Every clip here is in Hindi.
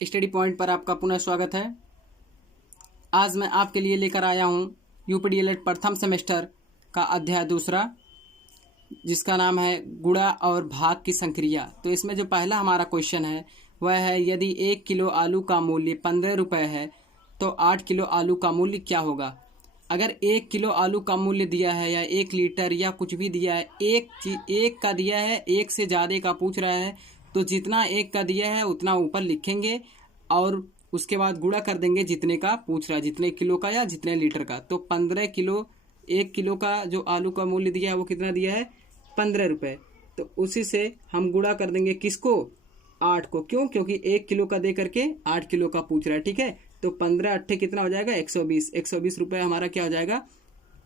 स्टडी पॉइंट पर आपका पुनः स्वागत है। आज मैं आपके लिए लेकर आया हूँ यूपीडीएलएड प्रथम सेमेस्टर का अध्याय दूसरा, जिसका नाम है गुणा और भाग की संक्रिया। तो इसमें जो पहला हमारा क्वेश्चन है वह है, यदि 1 किलो आलू का मूल्य 15 रुपये है तो 8 किलो आलू का मूल्य क्या होगा। अगर 1 किलो आलू का मूल्य दिया है या 1 लीटर या कुछ भी दिया है, एक का दिया है, एक से ज़्यादा का पूछ रहा है, तो जितना एक का दिया है उतना ऊपर लिखेंगे और उसके बाद गुणा कर देंगे जितने का पूछ रहा है, जितने किलो का या जितने लीटर का। तो 15 किलो, 1 किलो का जो आलू का मूल्य दिया है वो कितना दिया है, 15 रुपये। तो उसी से हम गुणा कर देंगे किसको, 8 को। क्यों? क्योंकि 1 किलो का दे करके 8 किलो का पूछ रहा है। ठीक है, तो 15 अट्ठे कितना हो जाएगा, 120 रुपये हमारा क्या हो जाएगा,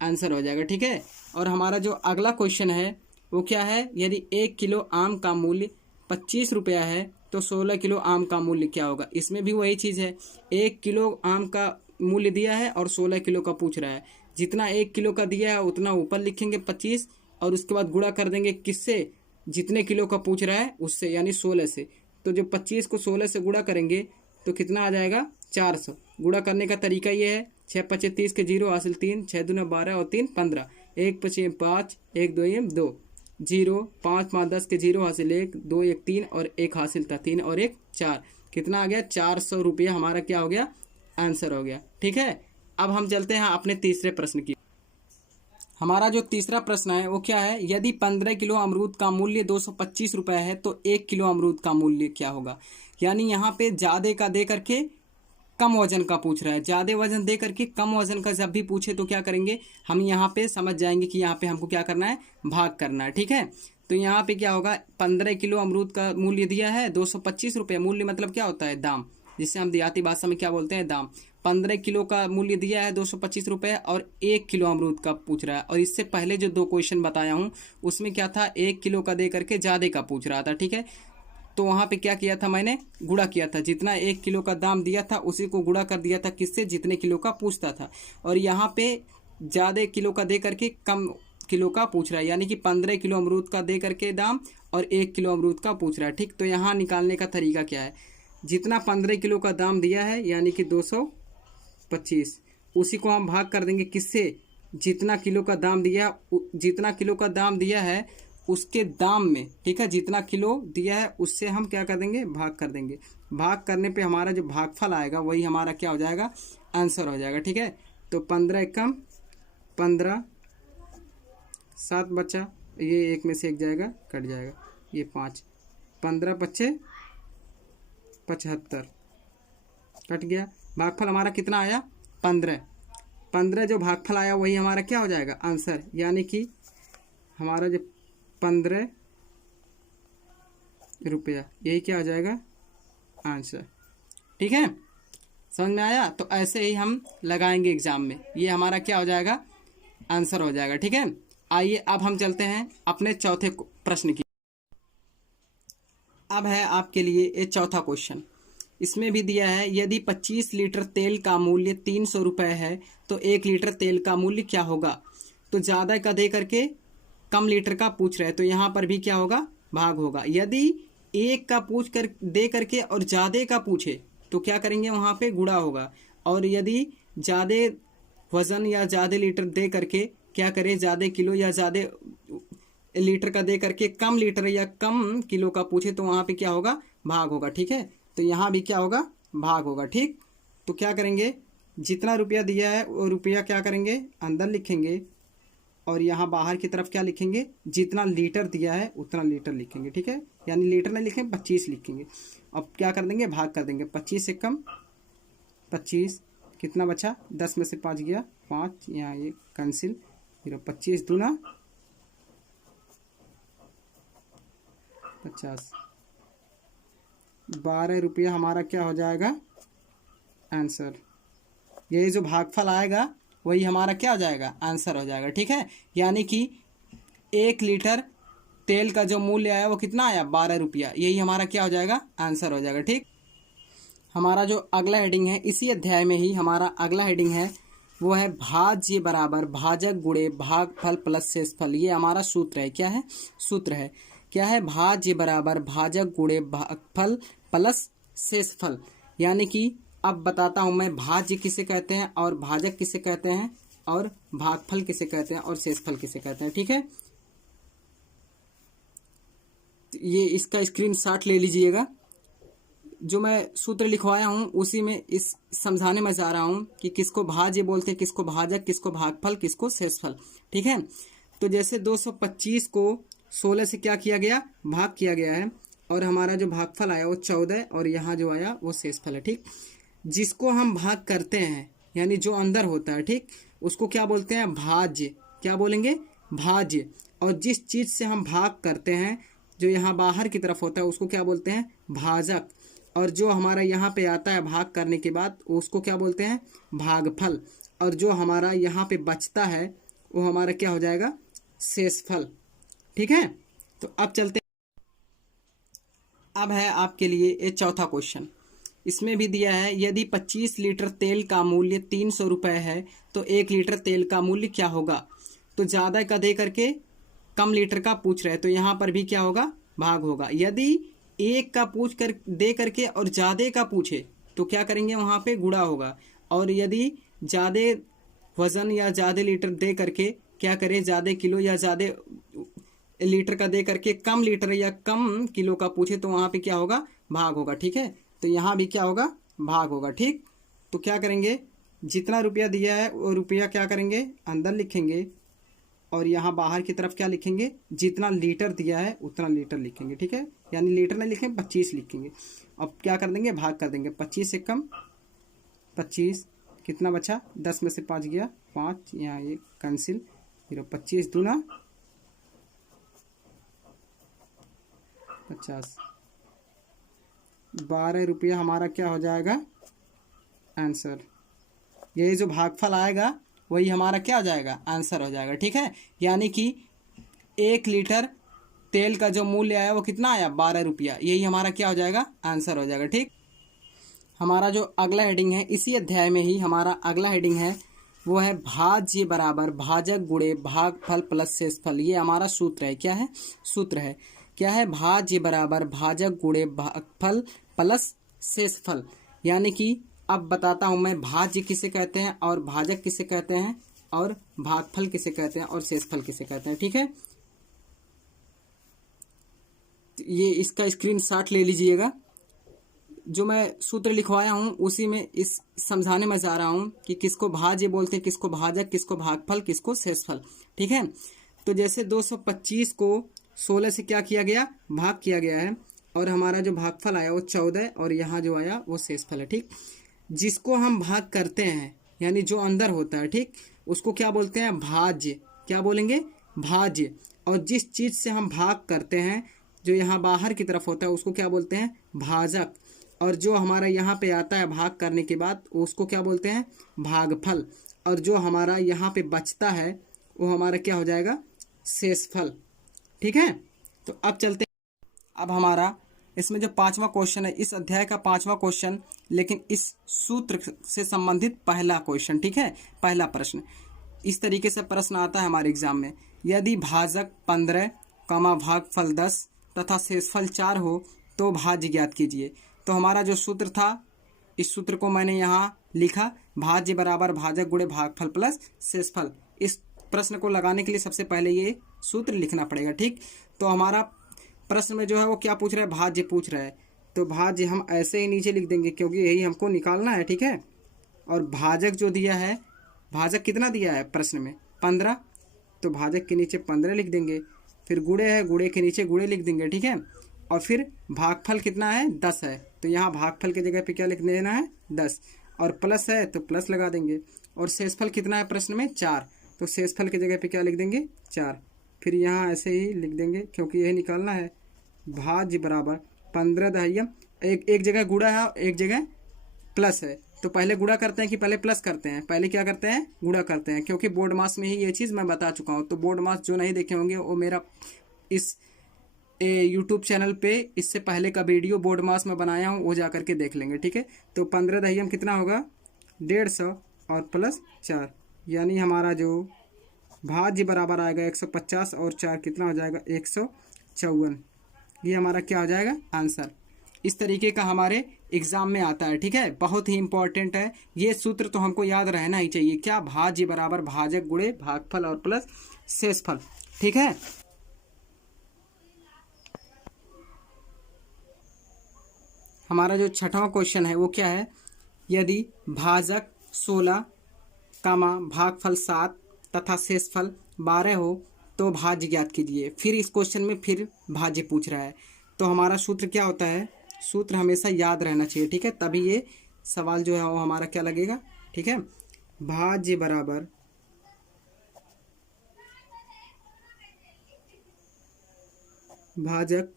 आंसर हो जाएगा। ठीक है, और हमारा जो अगला क्वेश्चन है वो क्या है, यदि 1 किलो आम का मूल्य 25 रुपया है तो 16 किलो आम का मूल्य क्या होगा। इसमें भी वही चीज़ है, 1 किलो आम का मूल्य दिया है और 16 किलो का पूछ रहा है। जितना 1 किलो का दिया है उतना ऊपर लिखेंगे 25 और उसके बाद गुणा कर देंगे किससे, जितने किलो का पूछ रहा है उससे, यानी 16 से। तो जो 25 को 16 से गुणा करेंगे तो कितना आ जाएगा, 400। गुणा करने का तरीका ये है, 6 पचे 30 के 0 हासिल 3, 6 दूना 12 और 3 15, 1 पचे 5, 1 2 2, 0 5 5 10 के 0 हासिल 1, 2 1 3 और 1 हासिल था 3 और 1 4। कितना आ गया, 400 रुपया हमारा क्या हो गया, आंसर हो गया। ठीक है, अब हम चलते हैं अपने तीसरे प्रश्न की। हमारा जो तीसरा प्रश्न है वो क्या है, यदि 15 किलो अमरूद का मूल्य 225 रुपये है तो 1 किलो अमरूद का मूल्य क्या होगा। यानी यहाँ पे ज़्यादा का दे करके कम वजन का पूछ रहा है। ज़्यादा वजन दे करके कम वजन का जब भी पूछे तो क्या करेंगे, हम यहाँ पे समझ जाएंगे कि यहाँ पे हमको क्या करना है, भाग करना है। ठीक है, तो यहाँ पे क्या होगा, 15 किलो अमरूद का मूल्य दिया है 225 रुपये। मूल्य मतलब क्या होता है, दाम, जिससे हम देहाती भाषा में क्या बोलते हैं, दाम। 15 किलो का मूल्य दिया है 225 रुपये और 1 किलो अमरूद का पूछ रहा है। और इससे पहले जो 2 क्वेश्चन बताया हूँ उसमें क्या था, 1 किलो का दे करके ज़्यादा का पूछ रहा था। ठीक है, तो वहाँ पे क्या किया था, मैंने गुणा किया था, जितना 1 किलो का दाम दिया था उसी को गुणा कर दिया था किससे, जितने किलो का पूछता था। और यहाँ पे ज़्यादा किलो का दे करके कम किलो का पूछ रहा है, यानी कि 15 किलो अमरूद का दे करके दाम और 1 किलो अमरूद का पूछ रहा है। ठीक, तो यहाँ निकालने का तरीका क्या है, जितना 15 किलो का दाम दिया है यानी कि 225, उसी को हम भाग कर देंगे किससे, जितना किलो का दाम दिया, जितना किलो का दाम दिया है उसके दाम में। ठीक है, जितना किलो दिया है उससे हम क्या कर देंगे, भाग कर देंगे। भाग करने पे हमारा जो भागफल आएगा वही हमारा क्या हो जाएगा, आंसर हो जाएगा। ठीक है, तो 15 एकम 15, 7 बचा, ये एक में से एक जाएगा, कट जाएगा, ये 5, 15 पच्चे 75, कट गया। भागफल हमारा कितना आया, 15। 15 जो भागफल आया वही हमारा क्या हो जाएगा, आंसर। यानी कि हमारा जो 15 रुपया, यही क्या हो जाएगा, आंसर। ठीक है, समझ में आया। तो ऐसे ही हम लगाएंगे एग्जाम में, ये हमारा क्या हो जाएगा, आंसर हो जाएगा। ठीक है, आइए अब हम चलते हैं अपने चौथे प्रश्न की। अब है आपके लिए ये चौथा क्वेश्चन। इसमें भी दिया है, यदि 25 लीटर तेल का मूल्य 300 रुपये है तो 1 लीटर तेल का मूल्य क्या होगा। तो ज़्यादा का दे करके कम लीटर का पूछ रहे हैं, तो यहाँ पर भी क्या होगा, भाग होगा। यदि 1 का पूछ कर दे करके और ज़्यादा का पूछे तो क्या करेंगे, वहाँ पे गुणा होगा। और यदि ज़्यादा वज़न या ज़्यादा लीटर दे करके क्या करें, ज़्यादा किलो या ज़्यादा लीटर का दे करके कम लीटर या कम किलो का पूछे तो वहाँ पे क्या होगा, भाग होगा। ठीक है, तो यहाँ भी क्या होगा, भाग होगा। ठीक, तो क्या करेंगे, जितना रुपया दिया है वो रुपया क्या करेंगे, अंदर लिखेंगे और यहाँ बाहर की तरफ क्या लिखेंगे, जितना लीटर दिया है उतना लीटर लिखेंगे। ठीक है, यानी लीटर नहीं लिखेंगे, 25 लिखेंगे। अब क्या कर देंगे, भाग कर देंगे। 25 से कम 25, कितना बचा, 10 में से 5 गया 5, यहाँ ये कैंसिल, 25 दूना 50, 12 रुपया हमारा क्या हो जाएगा, आंसर। यही जो भागफल आएगा वही हमारा क्या हो जाएगा, आंसर हो जाएगा। ठीक है, यानी कि 1 लीटर तेल का जो मूल्य आया वो कितना आया, 12 रुपया, यही हमारा क्या हो जाएगा, आंसर हो जाएगा। ठीक, हमारा जो अगला हेडिंग है, इसी अध्याय में ही हमारा अगला हेडिंग है वो है भाज्य बराबर भाजक गुणे भागफल प्लस शेषफल। ये हमारा सूत्र है, क्या है, सूत्र है, क्या है, भाज्य बराबर भाजक गुणे भागफल प्लस शेषफल। यानी कि अब बताता हूं मैं भाज्य किसे कहते हैं और भाजक किसे कहते हैं और भागफल किसे कहते हैं और शेषफल किसे कहते हैं। ठीक है, ये इसका स्क्रीनशॉट ले लीजिएगा। जो मैं सूत्र लिखवाया हूं उसी में इस समझाने में जा रहा हूं कि किसको भाज्य बोलते हैं, किसको भाजक, किसको भागफल, किसको शेषफल। ठीक है, तो जैसे 225 को 16 से क्या किया गया, भाग किया गया है, और हमारा जो भागफल आया वो 14 और यहाँ जो आया वो शेषफल है। ठीक, जिसको हम भाग करते हैं यानी जो अंदर होता है, ठीक, उसको क्या बोलते हैं, भाज्य। क्या बोलेंगे, भाज्य। और जिस चीज से हम भाग करते हैं जो यहाँ बाहर की तरफ होता है उसको क्या बोलते हैं, भाजक। और जो हमारा यहाँ पे आता है भाग करने के बाद उसको क्या बोलते हैं, भागफल। और जो हमारा यहाँ पे बचता है वो हमारा क्या हो जाएगा, शेषफल। ठीक है, तो अब चलते, अब है आपके लिए ये चौथा क्वेश्चन। इसमें भी दिया है यदि 25 लीटर तेल का मूल्य 300 रुपये है तो 1 लीटर तेल का मूल्य क्या होगा। तो ज़्यादा का दे करके कम लीटर का पूछ रहे हैं, तो यहाँ पर भी क्या होगा, भाग होगा। यदि एक का पूछ कर दे करके और ज़्यादा का पूछे तो क्या करेंगे, वहाँ पे गुणा होगा। और यदि ज़्यादा वजन या ज़्यादा लीटर दे करके क्या करें, ज़्यादा किलो या ज़्यादा लीटर का दे करके कम लीटर या कम किलो का पूछे तो वहाँ पे क्या होगा, भाग होगा। ठीक है, तो यहाँ भी क्या होगा, भाग होगा। ठीक, तो क्या करेंगे, जितना रुपया दिया है वो रुपया क्या करेंगे, अंदर लिखेंगे, और यहाँ बाहर की तरफ क्या लिखेंगे, जितना लीटर दिया है उतना लीटर लिखेंगे। ठीक है, यानी लीटर नहीं लिखेंगे, 25 लिखेंगे। अब क्या कर देंगे, भाग कर देंगे। 25 से कम 25, कितना बचा, 10 में से 5 गया 5, यहाँ ये कैंसिल, 25 दूना 50, 12 रुपया हमारा क्या हो जाएगा, आंसर। ये जो भागफल आएगा वही हमारा क्या हो जाएगा, आंसर हो जाएगा। ठीक है, यानी कि 1 लीटर तेल का जो मूल्य आया वो कितना आया, 12 रुपया, यही हमारा क्या हो जाएगा, आंसर हो जाएगा। ठीक, हमारा जो अगला हेडिंग है इसी अध्याय में ही हमारा अगला हेडिंग है वो है भाज्य बराबर भाजक गुणे भागफल प्लस शेषफल। ये हमारा सूत्र है, क्या है, सूत्र है, क्या है, भाज्य बराबर भाजक गुणे भागफल प्लस शेषफल। यानी कि अब बताता हूं मैं भाज्य किसे कहते हैं और भाजक किसे कहते हैं और भागफल किसे कहते हैं और शेषफल किसे कहते हैं। ठीक है, ये इसका स्क्रीनशॉट ले लीजिएगा। जो मैं सूत्र लिखवाया हूं उसी में इस समझाने में जा रहा हूं कि किसको भाज्य बोलते हैं, किसको भाजक, किसको भागफल, किसको शेषफल। ठीक है, तो जैसे 225 को 16 से क्या किया गया, भाग किया गया है, और हमारा जो भागफल आया वो 14 और यहाँ जो आया वो शेषफल है। ठीक, जिसको हम भाग करते हैं यानी जो अंदर होता है, ठीक, उसको क्या बोलते हैं, भाज्य। क्या बोलेंगे, भाज्य। और जिस चीज से हम भाग करते हैं जो यहाँ बाहर की तरफ होता है उसको क्या बोलते हैं, भाजक। और जो हमारा यहाँ पे आता है भाग करने के बाद उसको क्या बोलते हैं, भागफल। और जो हमारा यहाँ पे बचता है वो हमारा क्या हो जाएगा, शेषफल। ठीक है, तो अब चलते हैं। अब हमारा इसमें जो 5वां क्वेश्चन है, इस अध्याय का 5वां क्वेश्चन, लेकिन इस सूत्र से संबंधित पहला क्वेश्चन। ठीक है, पहला प्रश्न इस तरीके से प्रश्न आता है हमारे एग्जाम में, यदि भाजक 15 भागफल 10 तथा शेषफल 4 हो तो भाज्य ज्ञात कीजिए। तो हमारा जो सूत्र था, इस सूत्र को मैंने यहाँ लिखा, भाज्य बराबर भाजक गुणे भागफल प्लस शेषफल। इस प्रश्न को लगाने के लिए सबसे पहले ये सूत्र लिखना पड़ेगा। ठीक, तो हमारा प्रश्न में जो है वो क्या पूछ रहा है, भाज्य पूछ रहा है, तो भाज्य हम ऐसे ही नीचे लिख देंगे क्योंकि यही हमको निकालना है। ठीक है, और भाजक जो दिया है, भाजक कितना दिया है प्रश्न में, 15, तो भाजक के नीचे 15 लिख देंगे। फिर गुणे है, गुणे के नीचे गुणे लिख देंगे। ठीक है, और फिर भागफल कितना है, 10 है, तो यहाँ भागफल की जगह पे क्या लिख देना है, 10, और प्लस है तो प्लस लगा देंगे। और शेषफल कितना है प्रश्न में, 4, तो शेषफल की जगह पे क्या लिख देंगे, 4। फिर यहाँ ऐसे ही लिख देंगे क्योंकि यही निकालना है, भाज्य बराबर 15 दहिया, एक जगह गुणा है एक जगह प्लस है, तो पहले गुणा करते हैं कि पहले प्लस करते हैं, पहले क्या करते हैं, गुणा करते हैं, क्योंकि बोर्ड मास में ही ये चीज़ मैं बता चुका हूँ। तो बोर्ड मास जो नहीं देखे होंगे वो मेरा इस यूट्यूब चैनल पे इससे पहले का वीडियो बोर्ड मास में बनाया हूँ, वो जा करके देख लेंगे। ठीक है, तो 15 दहियम कितना होगा, 150 और प्लस 4, यानी हमारा जो भाज्य बराबर आएगा 150 और 4 कितना हो जाएगा, 154। ये हमारा क्या हो जाएगा, आंसर। इस तरीके का हमारे एग्जाम में आता है, ठीक है, बहुत ही इंपॉर्टेंट है ये सूत्र, तो हमको याद रहना ही चाहिए। क्या? भाज्य बराबर भाजक गुणे भागफल और प्लस शेषफल, ठीक है। हमारा जो छठवां क्वेश्चन है वो क्या है, यदि भाजक 16 कामा भागफल 7 तथा शेषफल 12 हो तो भाज्य ज्ञात कीजिए। फिर इस क्वेश्चन में फिर भाज्य पूछ रहा है, तो हमारा सूत्र क्या होता है, सूत्र हमेशा याद रहना चाहिए, ठीक है, तभी ये सवाल जो है वो हमारा क्या लगेगा, ठीक है। भाज्य बराबर भाजक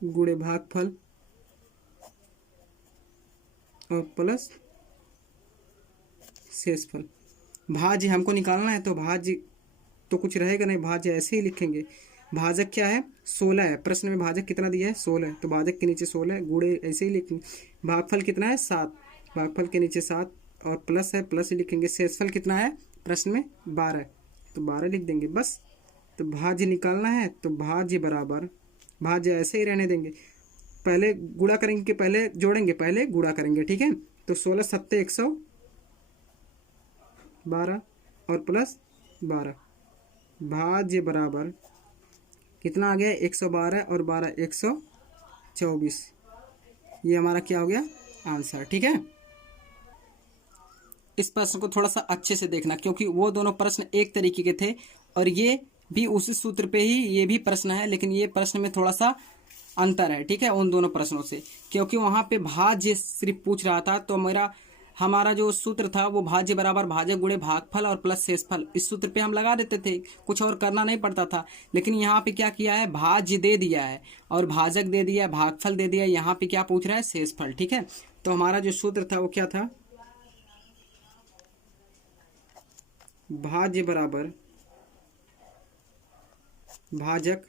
गुणे भागफल और प्लस शेषफल। भाज्य हमको निकालना है, तो भाज्य तो कुछ रहेगा नहीं, भाज्य ऐसे ही लिखेंगे। भाजक क्या है, 16 है, प्रश्न में भाजक कितना दिया है, 16, तो भाजक के नीचे 16 गुणे ऐसे ही लिखेंगे। भागफल कितना है, 7, भागफल के नीचे 7 और प्लस है, प्लस ही लिखेंगे। शेषफल कितना है प्रश्न में, 12, तो 12 लिख देंगे बस। तो भाज्य निकालना है, तो भाज्य बराबर, भाज्य ऐसे ही रहने देंगे, पहले गुणा करेंगे कि पहले जोड़ेंगे, पहले गुणा करेंगे, ठीक है। तो 16 सत्ते 112 और प्लस 12, भाज्य बराबर कितना आ गया, 112 और 12 124, ये हमारा क्या हो गया आंसर, ठीक है। इस प्रश्न को थोड़ा सा अच्छे से देखना, क्योंकि वो दोनों प्रश्न एक तरीके के थे और ये भी उसी सूत्र पे ही ये भी प्रश्न है, लेकिन ये प्रश्न में थोड़ा सा अंतर है, ठीक है, उन दोनों प्रश्नों से, क्योंकि वहां पे भाज्य सिर्फ पूछ रहा था, तो हमारा जो सूत्र था वो भाज्य बराबर भाजक गुणे भागफल और प्लस शेषफल, इस सूत्र पे हम लगा देते थे, कुछ और करना नहीं पड़ता था। लेकिन यहाँ पे क्या किया है, भाज्य दे दिया है और भाजक दे दिया, भागफल दे दिया, यहाँ पे क्या पूछ रहा है, शेषफल, ठीक है। तो हमारा जो सूत्र था वो क्या था, भाज्य बराबर भाजक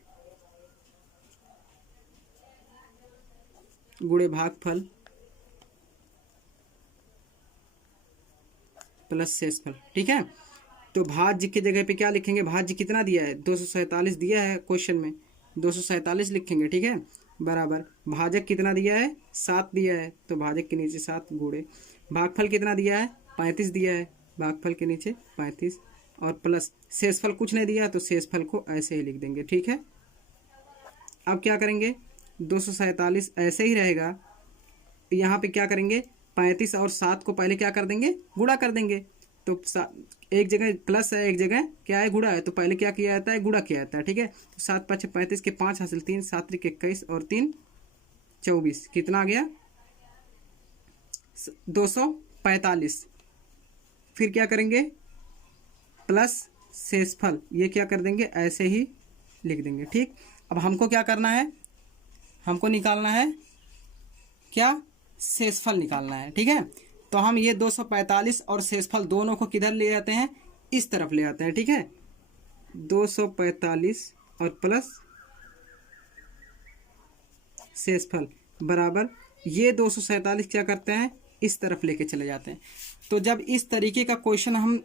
गुणे भागफल प्लस शेषफल, ठीक है। तो भाज्य की जगह पे क्या लिखेंगे, भाज्य कितना दिया है, 247 दिया है क्वेश्चन में, 247 लिखेंगे, ठीक है, बराबर भाजक कितना दिया है, 7 दिया है, तो भाजक के नीचे 7 गुणे भागफल कितना दिया है, 35 दिया है, भागफल के नीचे 35 और प्लस शेषफल कुछ नहीं दिया, तो शेषफल को ऐसे ही लिख देंगे, ठीक है। अब क्या करेंगे, 247 ऐसे ही रहेगा, यहाँ पे क्या करेंगे, 35 और 7 को पहले क्या कर देंगे, गुणा कर देंगे, तो एक जगह प्लस है, एक जगह क्या है, गुणा है, तो पहले क्या किया जाता है, गुणा किया जाता है, ठीक है। तो 7 5 35 के 5 हासिल 3, 7 3 21 और 3 24, कितना आ गया 245। फिर क्या करेंगे, प्लस शेषफल, ये क्या कर देंगे, ऐसे ही लिख देंगे, ठीक। अब हमको क्या करना है, हमको निकालना है क्या, शेषफल निकालना है, ठीक है। तो हम ये 245 और शेषफल दोनों को किधर ले जाते हैं, इस तरफ ले आते हैं, ठीक है। 245 और प्लस शेषफल बराबर ये 247 क्या करते हैं, इस तरफ लेके चले जाते हैं। तो जब इस तरीके का क्वेश्चन हम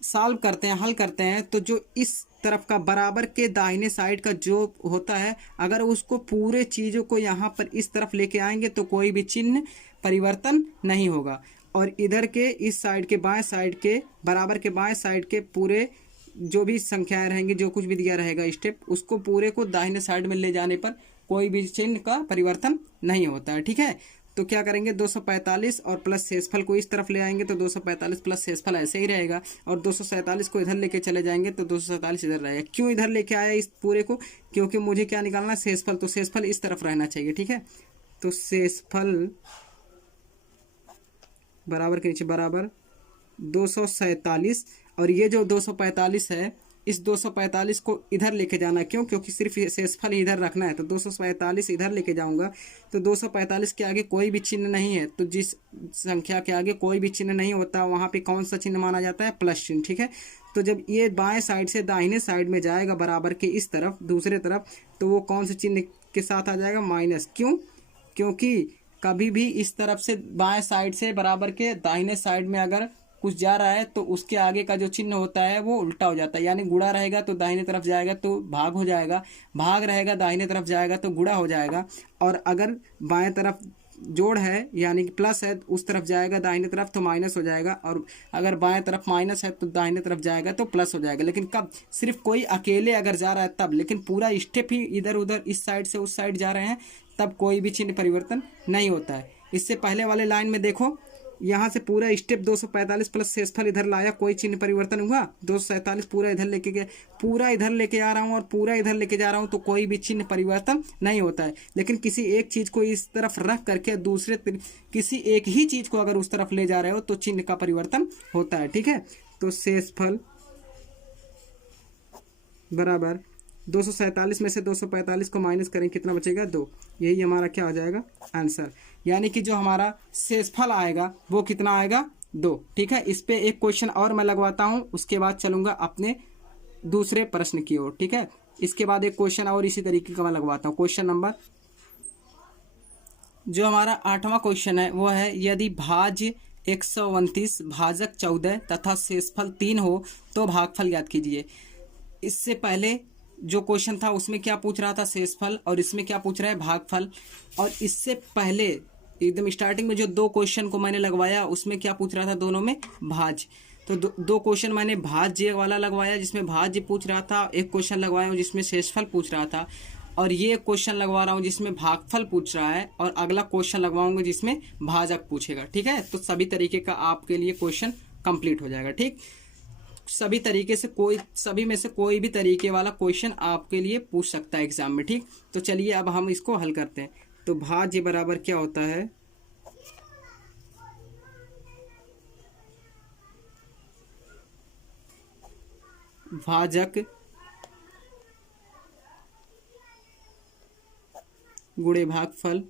सॉल्व करते हैं, हल करते हैं, तो जो इस तरफ का बराबर के दाहिने साइड का जो होता है, अगर उसको पूरे चीज़ों को यहाँ पर इस तरफ लेके आएंगे तो कोई भी चिन्ह परिवर्तन नहीं होगा, और इधर के इस साइड के बाएं साइड के बराबर के बाएं साइड के पूरे जो भी संख्याएं रहेंगी, जो कुछ भी दिया रहेगा स्टेप, उसको पूरे को दाहिने साइड में ले जाने पर कोई भी चिन्ह का परिवर्तन नहीं होता है, ठीक है। तो क्या करेंगे, 245 और प्लस शेषफल को इस तरफ ले आएंगे, तो 245 प्लस शेषफल ऐसे ही रहेगा, और 247 को इधर लेके चले जाएंगे तो 247 इधर रहेगा। क्यों इधर लेके आया इस पूरे को, क्योंकि मुझे क्या निकालना है, शेषफल, तो शेषफल इस तरफ रहना चाहिए, ठीक है। तो शेषफल बराबर के नीचे बराबर 247, और ये जो 245 है, इस 245 को इधर लेके जाना है, क्यों, क्योंकि सिर्फ शेषफल इधर रखना है, तो 247 इधर लेके जाऊंगा, तो 245 के आगे कोई भी चिन्ह नहीं है, तो जिस संख्या के आगे कोई भी चिन्ह नहीं होता वहाँ पे कौन सा चिन्ह माना जाता है, प्लस चिन्ह, ठीक है। तो जब ये बाएं साइड से दाहिने साइड में जाएगा बराबर के इस तरफ दूसरे तरफ, तो वो कौन से चिन्ह के साथ आ जाएगा, माइनस, क्यों, क्योंकि कभी भी इस तरफ से बाएं साइड से बराबर के दाहिने साइड में अगर कुछ जा रहा है तो उसके आगे का जो चिन्ह होता है वो उल्टा हो जाता है, यानी गुणा रहेगा तो दाहिने तरफ जाएगा तो भाग हो जाएगा, भाग रहेगा दाहिने तरफ जाएगा तो गुणा हो जाएगा, और अगर बाएं तरफ जोड़ है यानी कि प्लस है उस तरफ जाएगा दाहिने तरफ तो माइनस हो जाएगा, और अगर बाएं तरफ माइनस है तो दाहिने तरफ जाएगा तो प्लस हो जाएगा। लेकिन कब? सिर्फ कोई अकेले अगर जा रहा है तब, लेकिन पूरा स्टेप ही इधर उधर इस साइड से उस साइड जा रहे हैं तब कोई भी चिन्ह परिवर्तन नहीं होता है। इससे पहले वाले लाइन में देखो, यहाँ से पूरा स्टेप 245 प्लस शेषफल इधर लाया, कोई चिन्ह परिवर्तन हुआ? 247 पूरा इधर लेके गया, पूरा इधर लेके आ रहा हूँ और पूरा इधर लेके जा रहा हूँ तो कोई भी चिन्ह परिवर्तन नहीं होता है। लेकिन किसी एक चीज़ को इस तरफ रख करके दूसरे किसी एक ही चीज़ को अगर उस तरफ ले जा रहे हो तो चिन्ह का परिवर्तन होता है। ठीक है, तो शेषफल बराबर 247 में से 245 को माइनस करें, कितना बचेगा? 2। यही हमारा क्या हो जाएगा? आंसर। यानी कि जो हमारा शेषफल आएगा वो कितना आएगा? 2। ठीक है, इस पे एक क्वेश्चन और मैं लगवाता हूँ, उसके बाद चलूंगा अपने दूसरे प्रश्न की ओर। ठीक है, इसके बाद एक क्वेश्चन और इसी तरीके का मैं लगवाता हूँ। क्वेश्चन नंबर जो हमारा 8वां क्वेश्चन है वो है, यदि भाज्य 129 भाजक 14 तथा शेषफल 3 हो तो भागफल ज्ञात कीजिए। इससे पहले जो क्वेश्चन था उसमें क्या पूछ रहा था? शेषफल, और इसमें क्या पूछ रहा है? भागफल। और इससे पहले एकदम स्टार्टिंग में जो 2 क्वेश्चन को मैंने लगवाया उसमें क्या पूछ रहा था? दोनों में भाज्य। तो दो क्वेश्चन मैंने भाज्य वाला लगवाया जिसमें भाज्य पूछ रहा था, एक क्वेश्चन लगवाया हूँ जिसमें शेषफल पूछ रहा था, और ये क्वेश्चन लगवा रहा हूँ जिसमें भागफल पूछ रहा है, और अगला क्वेश्चन लगवाऊंगा जिसमें भाजक पूछेगा। ठीक है, तो सभी तरीके का आपके लिए क्वेश्चन कंप्लीट हो जाएगा। ठीक, सभी तरीके से सभी में से कोई भी तरीके वाला क्वेश्चन आपके लिए पूछ सकता है एग्जाम में। ठीक, तो चलिए अब हम इसको हल करते हैं। तो भाज्य बराबर क्या होता है? भाजक गुणे भागफल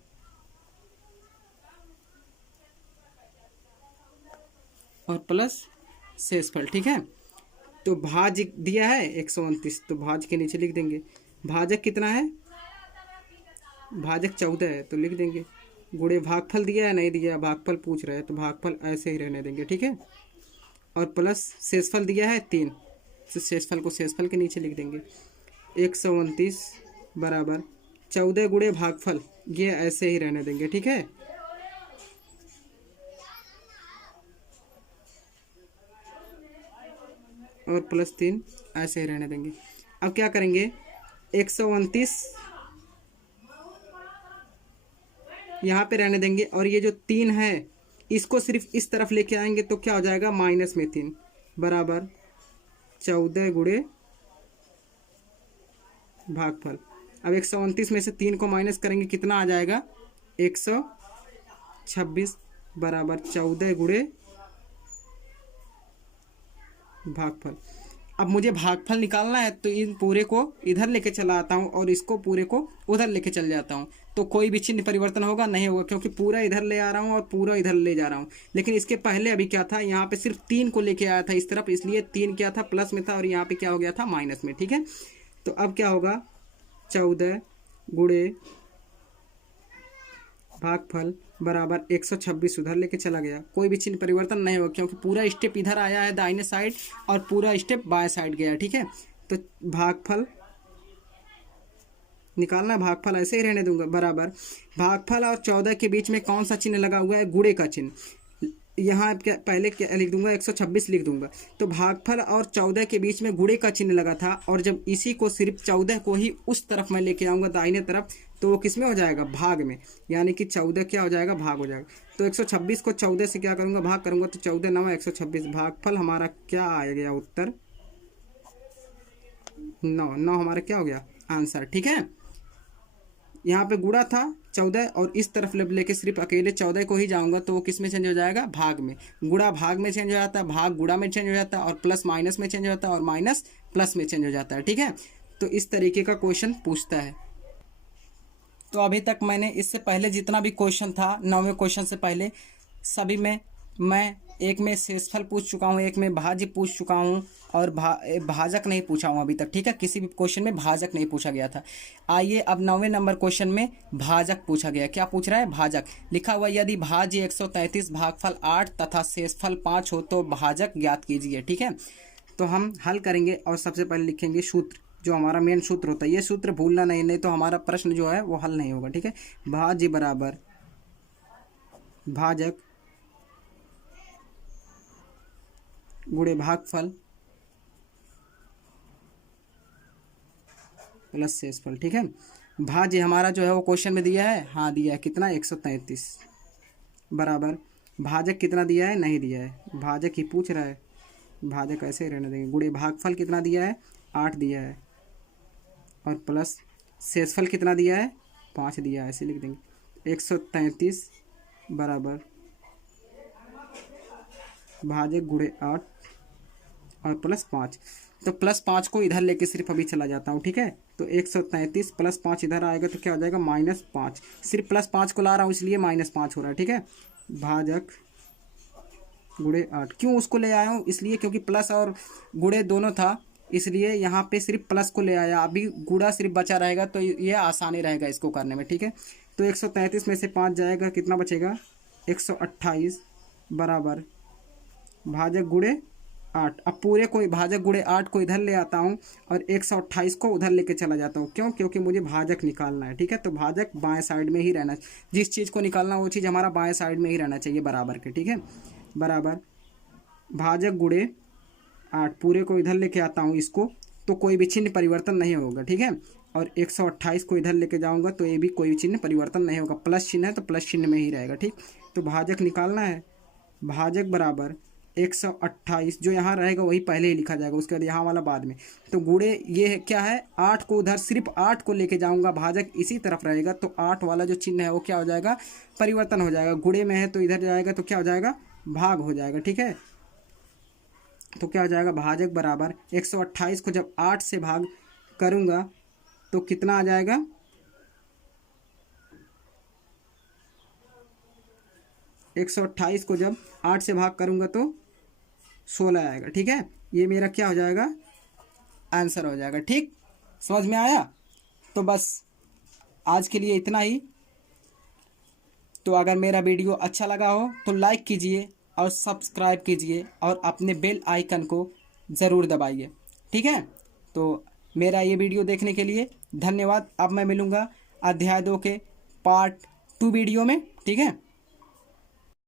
और प्लस शेषफल। ठीक है, तो भाज्य दिया है 129, तो भाज्य के नीचे लिख देंगे भाजक कितना है? भाजक 14 है तो लिख देंगे। गुणे भागफल दिया है? नहीं दिया, भागफल पूछ रहा है तो भागफल ऐसे ही रहने देंगे। ठीक है, और प्लस शेषफल दिया है 3, तो शेषफल को शेषफल के नीचे लिख देंगे। 129 बराबर 14 गुणे भागफल, ये ऐसे ही रहने देंगे। ठीक है, और प्लस 3 ऐसे ही रहने देंगे। अब क्या करेंगे? 129 यहाँ पे रहने देंगे, और ये जो 3 है इसको सिर्फ इस तरफ लेके आएंगे तो क्या हो जाएगा? माइनस में 3 बराबर 14 गुणे भागफल। अब 129 में से 3 को माइनस करेंगे, कितना आ जाएगा? 126 बराबर 14 गुणे भागफल। अब मुझे भागफल निकालना है तो इन पूरे को इधर लेके चला आता हूँ और इसको पूरे को उधर लेके चल जाता हूँ, तो कोई भी चिन्ह परिवर्तन होगा? नहीं होगा, क्योंकि पूरा इधर ले आ रहा हूँ और पूरा इधर ले जा रहा हूँ। लेकिन इसके पहले अभी क्या था? यहाँ पे सिर्फ 3 को लेके आया था इस तरफ, इसलिए 3 क्या था? प्लस में था, और यहाँ पे क्या हो गया था? माइनस में। ठीक है, तो अब क्या होगा? 14 गुणे भागफल बराबर 126 उधर लेके चला गया, कोई भी चिन्ह परिवर्तन नहीं होगा क्योंकि पूरा स्टेप इधर आया है दाहिने साइड और पूरा स्टेप बाएं साइड गया। ठीक है, तो भागफल निकालना, भागफल ऐसे ही रहने दूंगा बराबर भागफल और 14 के बीच में कौन सा चिन्ह लगा हुआ है? गुणे का चिन्ह। यहाँ क्या पहले क्या लिख दूंगा? 126 लिख दूंगा। तो भागफल और 14 के बीच में गुणे का चिन्ह लगा था, और जब इसी को सिर्फ 14 को ही उस तरफ मैं लेके आऊँगा दाहिने तरफ, तो वो किस में हो जाएगा? भाग में, यानी कि 14 क्या हो जाएगा? भाग हो जाएगा। तो 126 को 14 से क्या करूँगा? भाग करूँगा, तो 14 9 126। भागफल हमारा क्या आ गया? उत्तर 9। 9 हमारा क्या हो गया? आंसर। ठीक है, यहाँ पे गुणा था 14 और इस तरफ लेके सिर्फ अकेले 14 को ही जाऊंगा तो वो किस में चेंज हो जाएगा? भाग में। गुणा भाग में चेंज हो जाता है, भाग गुणा में चेंज हो जाता है, और प्लस माइनस में चेंज हो जाता है, और माइनस प्लस में चेंज हो जाता है। ठीक है, तो इस तरीके का क्वेश्चन पूछता है। तो अभी तक मैंने इससे पहले जितना भी क्वेश्चन था 9वें क्वेश्चन से पहले, सभी में मैं एक में शेषफल पूछ चुका हूँ, एक में भाज्य पूछ चुका हूँ, और भाजक नहीं पूछा हूँ अभी तक। ठीक है, किसी भी क्वेश्चन में भाजक नहीं पूछा गया था। आइए अब 9वें नंबर क्वेश्चन में भाजक पूछा गया। क्या पूछ रहा है? भाजक। लिखा हुआ यदि भाज्य 133 भागफल 8 तथा शेषफल 5 हो तो भाजक ज्ञात कीजिए। ठीक है, तो हम हल करेंगे और सबसे पहले लिखेंगे सूत्र, जो हमारा मेन सूत्र होता है। ये सूत्र भूलना नहीं, नहीं तो हमारा प्रश्न जो है वो हल नहीं होगा। ठीक है, भाज्य बराबर भाजक गुणे भागफल प्लस शेषफल। ठीक है, भाज्य हमारा जो है वो क्वेश्चन में दिया है, हाँ दिया है, कितना? 133 बराबर भाजक कितना दिया है? नहीं दिया है, भाजक ही पूछ रहा है, भाजक ऐसे ही रहने देंगे। गुणे भागफल कितना दिया है? 8 दिया है, और प्लस शेषफल कितना दिया है? 5 दिया है, ऐसे लिख देंगे। 133 बराबर भाजक गुणे 8 और प्लस 5। तो प्लस 5 को इधर लेके सिर्फ अभी चला जाता हूँ। ठीक है, तो 133 प्लस 5 इधर आएगा तो क्या हो जाएगा? -5। सिर्फ प्लस 5 को ला रहा हूँ इसलिए -5 हो रहा है। ठीक है, भाजक गुणे 8। क्यों उसको ले आया हूँ? इसलिए क्योंकि प्लस और गुणे दोनों था, इसलिए यहाँ पे सिर्फ प्लस को ले आया। अभी गुणा सिर्फ बचा रहेगा तो ये आसानी रहेगा इसको करने में। ठीक है, तो 133 में से 5 जाएगा, कितना बचेगा? 128 बराबर भाजक गुणे 8। अब पूरे को भाजक गुणे 8 को इधर ले आता हूँ और 128 को उधर लेके चला जाता हूँ। क्यों? क्योंकि मुझे भाजक निकालना है। ठीक है, तो भाजक बाएं साइड में ही रहना, जिस चीज़ को निकालना वो चीज़ हमारा बाएं साइड में ही रहना चाहिए, बराबर के। ठीक है, बराबर भाजक गुणे 8, पूरे को इधर लेके आता हूँ इसको, तो कोई भी चिन्ह परिवर्तन नहीं होगा। ठीक है, और 128 को इधर लेके जाऊँगा तो ये भी कोई चिन्ह परिवर्तन नहीं होगा, प्लस चिन्ह है तो प्लस चिन्ह में ही रहेगा। ठीक, तो भाजक निकालना है, भाजक बराबर 128, जो यहाँ रहेगा वही पहले ही लिखा जाएगा, उसके बाद यहाँ वाला बाद में। तो गुणे ये क्या है? 8 को उधर, सिर्फ 8 को लेके जाऊँगा, भाजक इसी तरफ रहेगा, तो 8 वाला जो चिन्ह है वो क्या हो जाएगा? परिवर्तन हो जाएगा। गुणे में है तो इधर जाएगा तो क्या हो जाएगा? भाग हो जाएगा। ठीक है, तो क्या हो जाएगा? भाजक बराबर 128 को जब 8 से भाग करूँगा तो कितना आ जाएगा? 128 को जब 8 से भाग करूँगा तो 16 आएगा। ठीक है, ये मेरा क्या हो जाएगा? आंसर हो जाएगा। ठीक, समझ में आया? तो बस आज के लिए इतना ही। तो अगर मेरा वीडियो अच्छा लगा हो तो लाइक कीजिए और सब्सक्राइब कीजिए और अपने बेल आइकन को ज़रूर दबाइए। ठीक है, तो मेरा ये वीडियो देखने के लिए धन्यवाद। अब मैं मिलूँगा अध्याय 2 के पार्ट 2 वीडियो में। ठीक है।